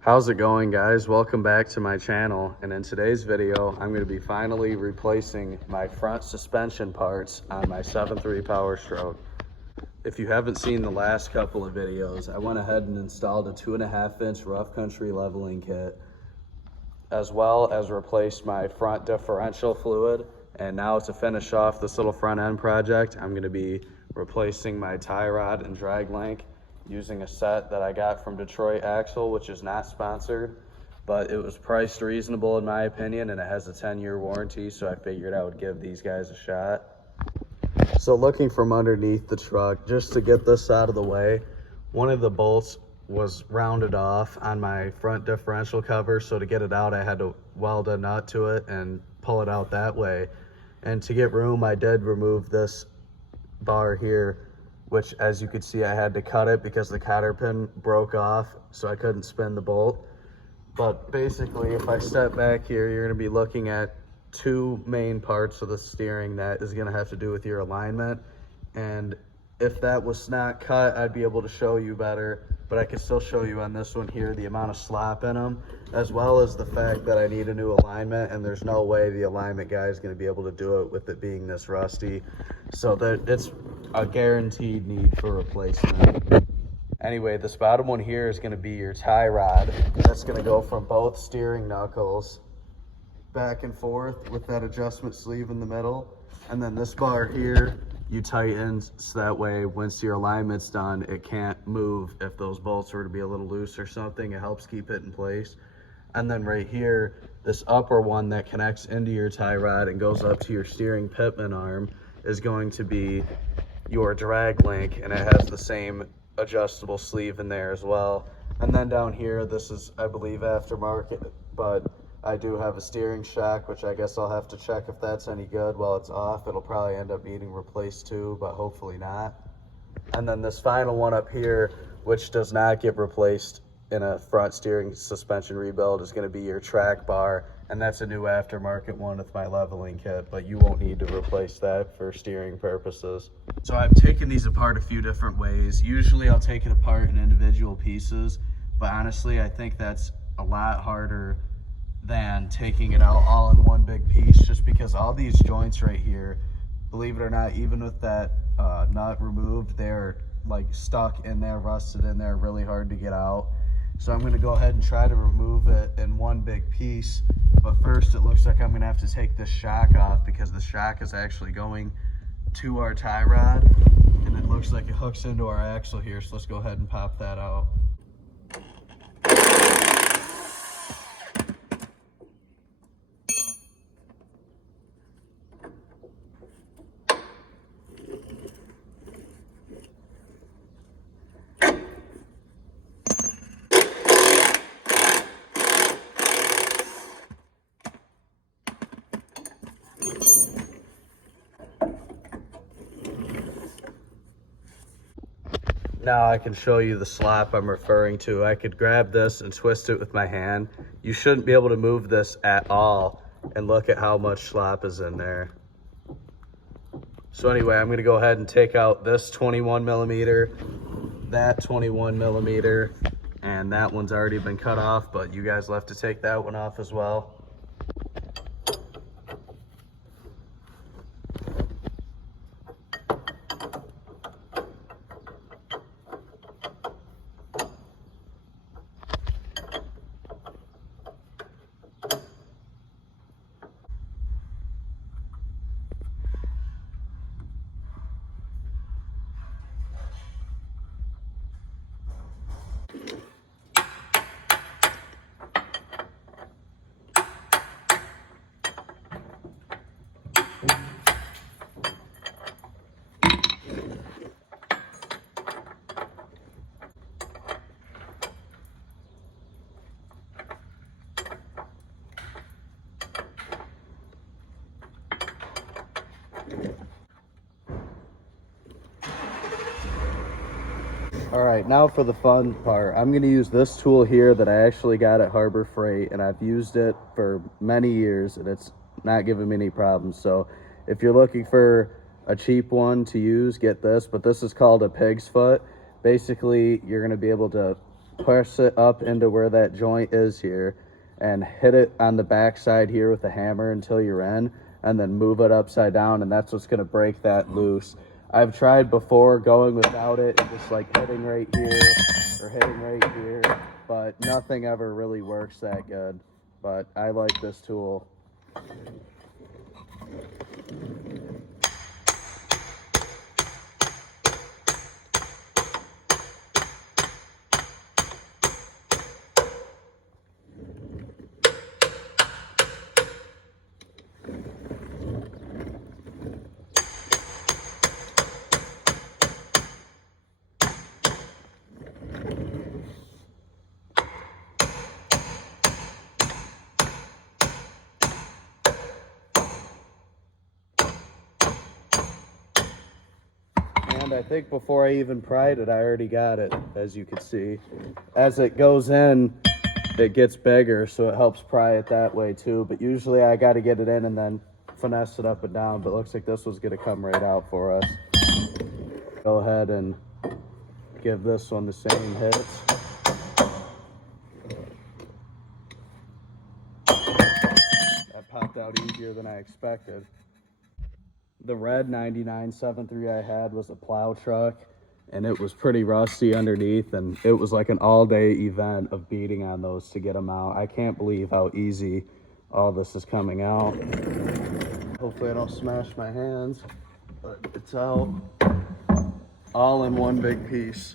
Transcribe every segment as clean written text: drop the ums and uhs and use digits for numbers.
How's it going, guys? Welcome back to my channel, and in today's video I'm going to be finally replacing my front suspension parts on my 7.3 Power Stroke. If you haven't seen the last couple of videos, I went ahead and installed a 2.5-inch rough country leveling kit, as well as replaced my front differential fluid. And now to finish off this little front end project, I'm going to be replacing my tie rod and drag link using a set that I got from Detroit Axle, which is not sponsored, but it was priced reasonable in my opinion, and it has a 10-year warranty, so I figured I would give these guys a shot. So looking from underneath the truck, just to get this out of the way, one of the bolts was rounded off on my front differential cover, so to get it out I had to weld a nut to it and pull it out that way. And to get room, I did remove this bar here, which, as you could see, I had to cut it because the cotter pin broke off, so I couldn't spin the bolt. But basically, if I step back here, you're going to be looking at two main parts of the steering that is going to have to do with your alignment. And if that was not cut, I'd be able to show you better, but I can still show you on this one here the amount of slop in them, as well as the fact that I need a new alignment, and there's no way the alignment guy is going to be able to do it with it being this rusty. So that it's a guaranteed need for replacement. Anyway, this bottom one here is going to be your tie rod. That's going to go from both steering knuckles back and forth with that adjustment sleeve in the middle. And then this bar here, you tighten so that way once your alignment's done, it can't move. If those bolts were to be a little loose or something, it helps keep it in place. And then right here, this upper one that connects into your tie rod and goes up to your steering pitman arm is going to be your drag link, and it has the same adjustable sleeve in there as well. And then down here, this is, I believe, aftermarket, but I do have a steering shock, which I guess I'll have to check if that's any good while it's off. It'll probably end up needing replaced too, but hopefully not. And then this final one up here, which does not get replaced in a front steering suspension rebuild, is going to be your track bar, and that's a new aftermarket one with my leveling kit, but you won't need to replace that for steering purposes. So I've taken these apart a few different ways. Usually I'll take it apart in individual pieces, but honestly I think that's a lot harder than taking it out all in one big piece, just because all these joints right here, believe it or not, even with that nut removed, they're like stuck in there, rusted in there, really hard to get out. So I'm going to go ahead and try to remove it in one big piece, but first it looks like I'm going to have to take this shock off, because the shock is actually going to our tie rod, and it looks like it hooks into our axle here, so let's go ahead and pop that out. Now I can show you the slop I'm referring to. I could grab this and twist it with my hand. You shouldn't be able to move this at all, and look at how much slop is in there. So anyway, I'm gonna go ahead and take out this 21 millimeter, that 21 millimeter, and that one's already been cut off, but you guys will have to take that one off as well. All right, now for the fun part. I'm gonna use this tool here that I actually got at Harbor Freight, and I've used it for many years and it's not giving me any problems. So if you're looking for a cheap one to use, get this, but this is called a pig's foot. Basically, you're gonna be able to press it up into where that joint is here, and hit it on the back side here with a hammer until you're in, and then move it upside down, and that's what's going to break that loose. I've tried before going without it and just like hitting right here or hitting right here, but nothing ever really works that good. But I like this tool. And I think before I even pried it, I already got it, as you can see. As it goes in, it gets bigger, so it helps pry it that way too. But usually I got to get it in and then finesse it up and down, but it looks like this one's going to come right out for us. Go ahead and give this one the same hits. That popped out easier than I expected. The red 9973 I had was a plow truck, and it was pretty rusty underneath, and it was like an all-day event of beating on those to get them out. I can't believe how easy all this is coming out. Hopefully I don't smash my hands, but it's out all in one big piece.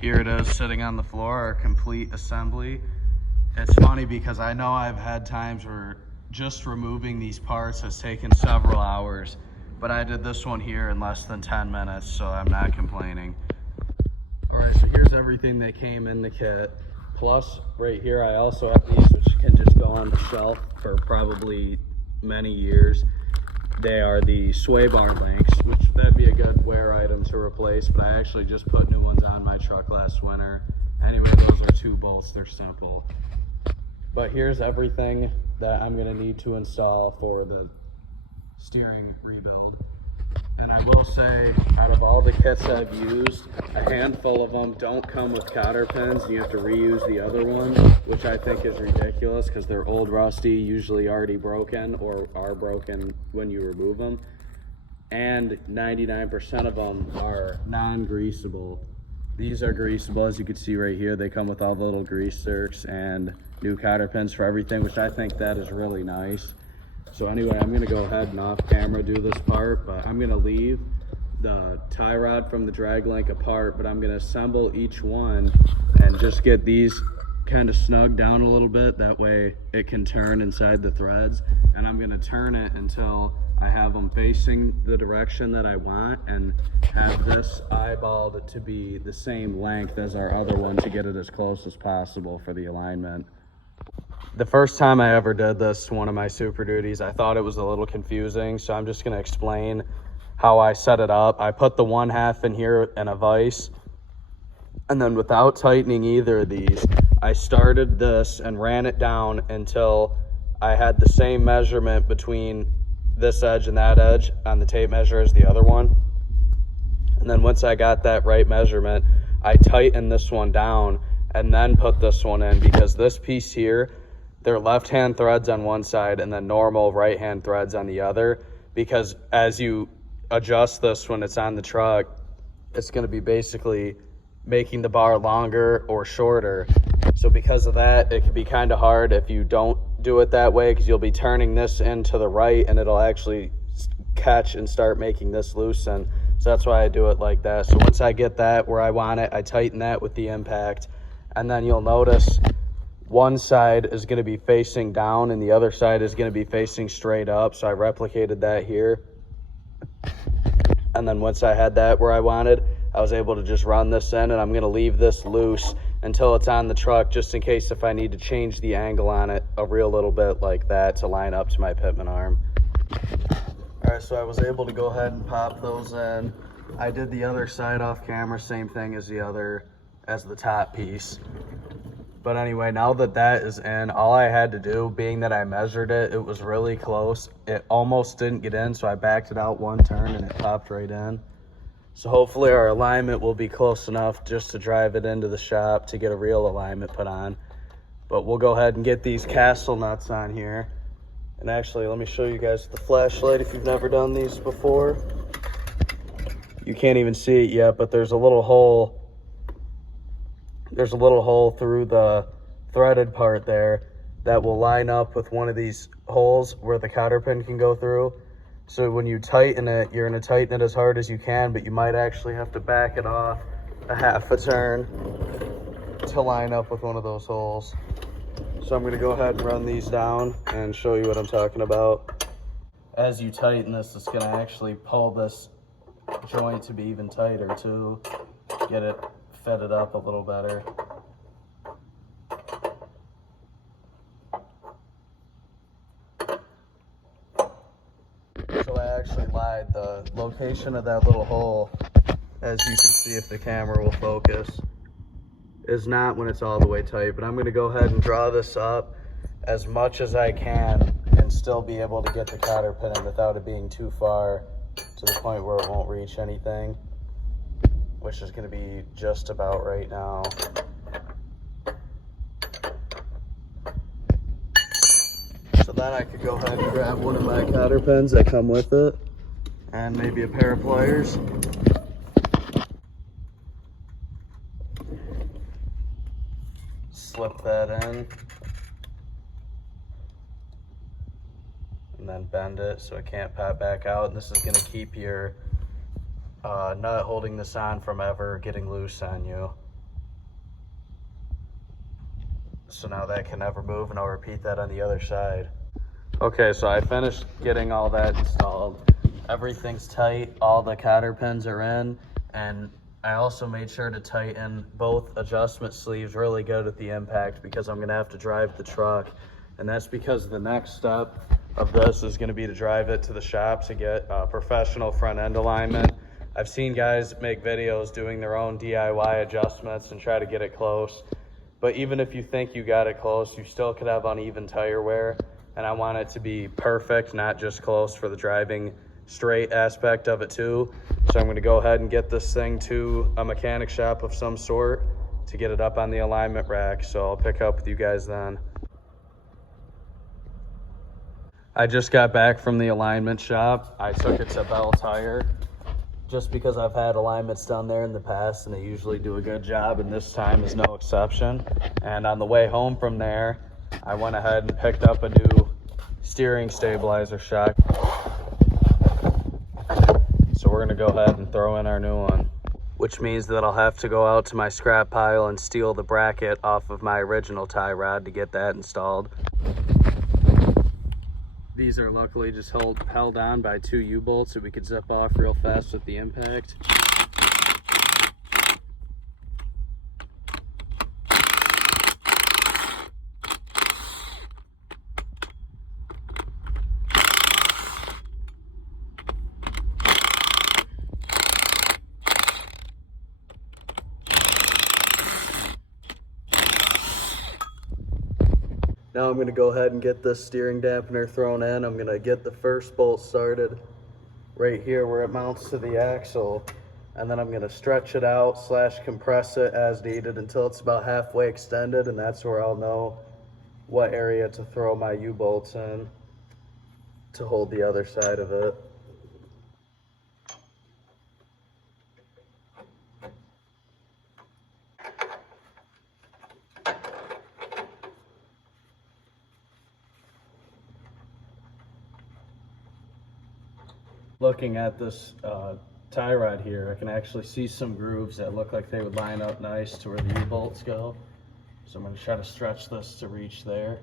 Here it is sitting on the floor, our complete assembly. It's funny because I know I've had times where just removing these parts has taken several hours, but I did this one here in less than 10 minutes, so I'm not complaining. All right, so here's everything that came in the kit. Plus, right here, I also have these, which can just go on the shelf for probably many years. They are the sway bar links, which that'd be a good wear item to replace, but I actually just put new ones on my truck last winter. Anyway, those are 2 bolts, they're simple. But here's everything that I'm gonna need to install for the steering rebuild. And I will say, out of all the kits I've used, a handful of them don't come with cotter pins, and you have to reuse the other ones, which I think is ridiculous because they're old, rusty, usually already broken or are broken when you remove them. And 99% of them are non-greasable. These are greasable, as you can see right here. They come with all the little grease zerks and new cotter pins for everything, which I think that is really nice. So anyway, I'm gonna go ahead and off camera do this part, but I'm gonna leave the tie rod from the drag link apart, but I'm gonna assemble each one and just get these kind of snug down a little bit. That way it can turn inside the threads, and I'm gonna turn it until I have them facing the direction that I want and have this eyeballed to be the same length as our other one to get it as close as possible for the alignment. The first time I ever did this, one of my Super Duties, I thought it was a little confusing, so I'm just gonna explain how I set it up. I put the 1/2 in here in a vise, and then without tightening either of these, I started this and ran it down until I had the same measurement between this edge and that edge on the tape measure as the other one. And then once I got that right measurement, I tightened this one down and then put this one in, because this piece here, they're left-hand threads on one side and then normal right-hand threads on the other, because as you adjust this when it's on the truck, it's going to be basically making the bar longer or shorter. So because of that, it can be kind of hard if you don't do it that way, because you'll be turning this in to the right and it'll actually catch and start making this loosen. So that's why I do it like that. So once I get that where I want it, I tighten that with the impact, and then you'll notice one side is going to be facing down and the other side is going to be facing straight up. So I replicated that here. And then once I had that where I wanted, I was able to just run this in, and I'm going to leave this loose until it's on the truck, just in case if I need to change the angle on it a real little bit like that to line up to my pitman arm. All right, so I was able to go ahead and pop those in. I did the other side off camera, same thing as the top piece. But anyway, now that that is in, all I had to do, being that I measured it, it was really close. It almost didn't get in, so I backed it out one turn and it popped right in. So hopefully our alignment will be close enough just to drive it into the shop to get a real alignment put on. But we'll go ahead and get these castle nuts on here. And actually, let me show you guys the flashlight if you've never done these before. You can't even see it yet, but there's a little hole. There's a little hole through the threaded part there that will line up with one of these holes where the cotter pin can go through. So when you tighten it, you're gonna tighten it as hard as you can, but you might actually have to back it off a half a turn to line up with one of those holes. So I'm gonna go ahead and run these down and show you what I'm talking about. As you tighten this, it's gonna actually pull this joint to be even tighter too, get it fitted up a little better. So I actually lied. The location of that little hole, as you can see if the camera will focus, is not when it's all the way tight. But I'm going to go ahead and draw this up as much as I can and still be able to get the cotter pin in without it being too far to the point where it won't reach anything, which is going to be just about right now. So then I could go ahead and grab one of my cotter pins that come with it and maybe a pair of pliers. Slip that in and then bend it so it can't pop back out. And this is going to keep your nut holding this on from ever getting loose on you. So now that can never move, and I'll repeat that on the other side. Okay, so I finished getting all that installed. Everything's tight, all the cotter pins are in, and I also made sure to tighten both adjustment sleeves really good at the impact because I'm gonna have to drive the truck. And that's because the next step of this is gonna be to drive it to the shop to get professional front end alignment. I've seen guys make videos doing their own DIY adjustments and try to get it close. But even if you think you got it close, you still could have uneven tire wear. And I want it to be perfect, not just close for the driving straight aspect of it too. So I'm gonna go ahead and get this thing to a mechanic shop of some sort to get it up on the alignment rack. So I'll pick up with you guys then. I just got back from the alignment shop. I took it to Bell Tire just because I've had alignments done there in the past and they usually do a good job, and this time is no exception. And on the way home from there, I went ahead and picked up a new steering stabilizer shock. So we're gonna go ahead and throw in our new one, which means that I'll have to go out to my scrap pile and steal the bracket off of my original tie rod to get that installed. These are luckily just held on by 2 U-bolts so we could zip off real fast with the impact. Now I'm going to go ahead and get this steering dampener thrown in. I'm going to get the first bolt started right here where it mounts to the axle. And then I'm going to stretch it out / compress it as needed until it's about halfway extended. And that's where I'll know what area to throw my U-bolts in to hold the other side of it. Looking at this tie rod here, I can actually see some grooves that look like they would line up nice to where the U-bolts go. So I'm going to try to stretch this to reach there.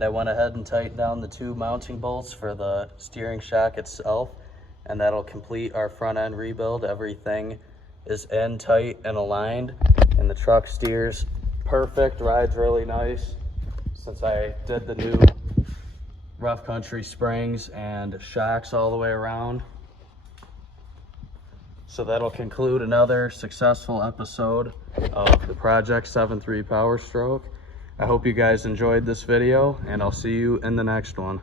and I went ahead and tightened down the 2 mounting bolts for the steering shock itself, and that'll complete our front end rebuild. Everything is in tight and aligned, and the truck steers perfect, rides really nice since I did the new rough country springs and shocks all the way around. So that'll conclude another successful episode of the Project 7.3 Power Stroke. I hope you guys enjoyed this video, and I'll see you in the next one.